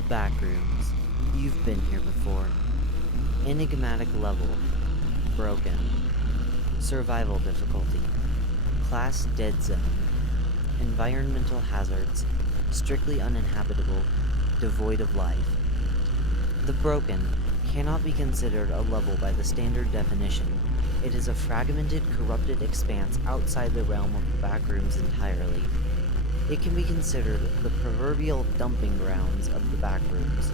The Backrooms. You've been here before. Enigmatic level. Broken. Survival difficulty. Class dead zone. Environmental hazards. Strictly uninhabitable. Devoid of life. The Broken cannot be considered a level by the standard definition. It is a fragmented, corrupted expanse outside the realm of the Backrooms entirely. It can be considered the proverbial dumping grounds of the Backrooms,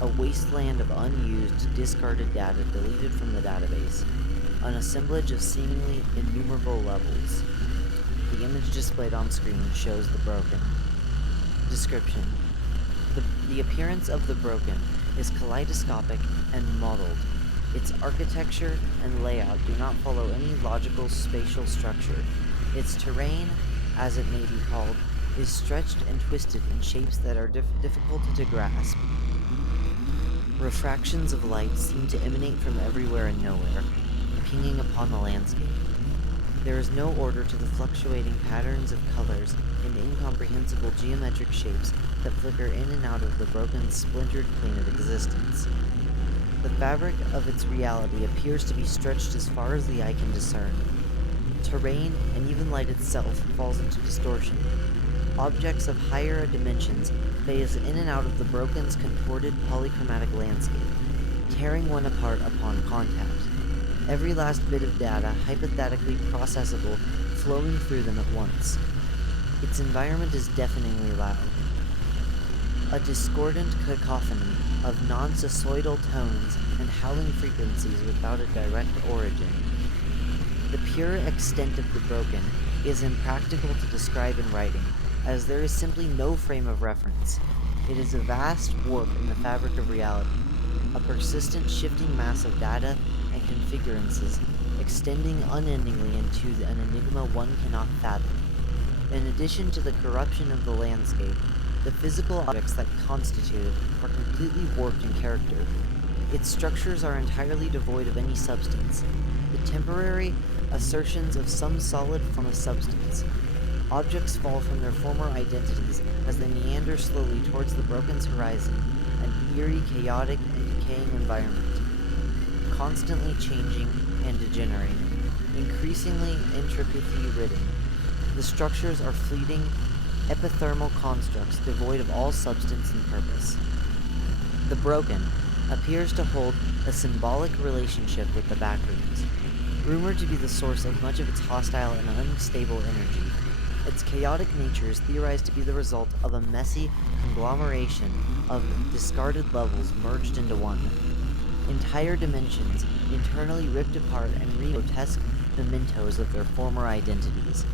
a wasteland of unused, discarded data deleted from the database, an assemblage of seemingly innumerable levels. The image displayed on screen shows the Broken. Description: The appearance of the Broken is kaleidoscopic and modeled. Its architecture and layout do not follow any logical spatial structure. Its terrain, as it may be called, is stretched and twisted in shapes that are difficult to grasp. Refractions of light seem to emanate from everywhere and nowhere, pinging upon the landscape. There is no order to the fluctuating patterns of colors and incomprehensible geometric shapes that flicker in and out of the broken, splintered plane of existence. The fabric of its reality appears to be stretched as far as the eye can discern. Terrain, and even light itself, falls into distortion. Objects of higher dimensions phase in and out of the Broken's contorted polychromatic landscape, tearing one apart upon contact. Every last bit of data, hypothetically processable, flowing through them at once. Its environment is deafeningly loud. A discordant cacophony of non-sinusoidal tones and howling frequencies without a direct origin. The pure extent of the Broken is impractical to describe in writing, as there is simply no frame of reference. It is a vast warp in the fabric of reality, a persistent shifting mass of data and configurances, extending unendingly into an enigma one cannot fathom. In addition to the corruption of the landscape, the physical objects that constitute it are completely warped in character. Its structures are entirely devoid of any substance. The temporary assertions of some solid from a substance. Objects fall from their former identities as they meander slowly towards the Broken's horizon, an eerie, chaotic, and decaying environment, constantly changing and degenerating, increasingly entropy-ridden. The structures are fleeting, epithermal constructs devoid of all substance and purpose. The Broken appears to hold a symbolic relationship with the Backrooms, rumored to be the source of much of its hostile and unstable energy. Its chaotic nature is theorized to be the result of a messy conglomeration of discarded levels merged into one. Entire dimensions internally ripped apart and grotesque mementos of their former identities.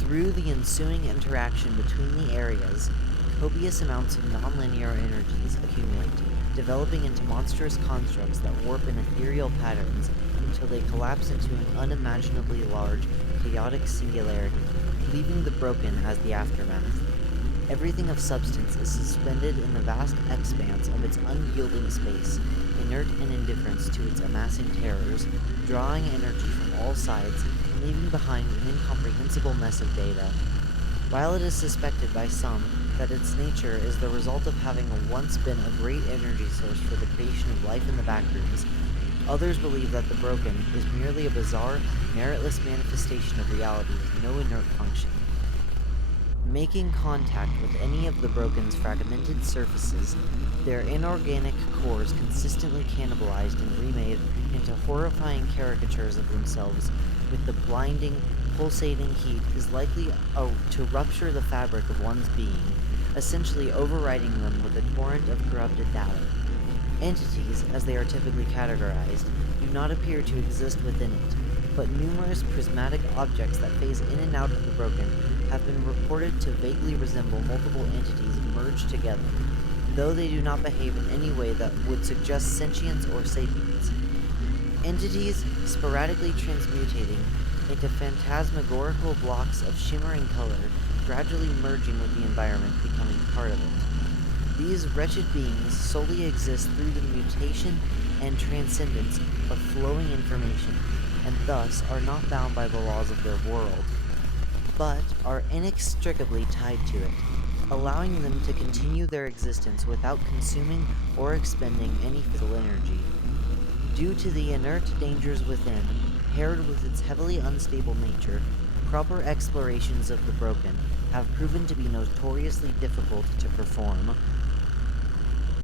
Through the ensuing interaction between the areas, copious amounts of nonlinear energies accumulate, developing into monstrous constructs that warp in ethereal patterns until they collapse into an unimaginably large, chaotic singularity, leaving the Broken as the aftermath. Everything of substance is suspended in the vast expanse of its unyielding space, inert and indifferent to its amassing terrors, drawing energy from all sides, and leaving behind an incomprehensible mess of data. While it is suspected by some that its nature is the result of having once been a great energy source for the creation of life in the Backrooms, others believe that the Broken is merely a bizarre, meritless manifestation of reality with no inert function. Making contact with any of the Broken's fragmented surfaces, their inorganic cores consistently cannibalized and remade into horrifying caricatures of themselves with the blinding, pulsating heat is likely to rupture the fabric of one's being, essentially overriding them with a torrent of corrupted data. Entities, as they are typically categorized, do not appear to exist within it, but numerous prismatic objects that phase in and out of the Broken have been reported to vaguely resemble multiple entities merged together, though they do not behave in any way that would suggest sentience or sapience. Entities sporadically transmutating into phantasmagorical blocks of shimmering color, gradually merging with the environment, becoming part of it. These wretched beings solely exist through the mutation and transcendence of flowing information, and thus are not bound by the laws of their world, but are inextricably tied to it, allowing them to continue their existence without consuming or expending any physical energy. Due to the inert dangers within, paired with its heavily unstable nature, proper explorations of the broken have proven to be notoriously difficult to perform.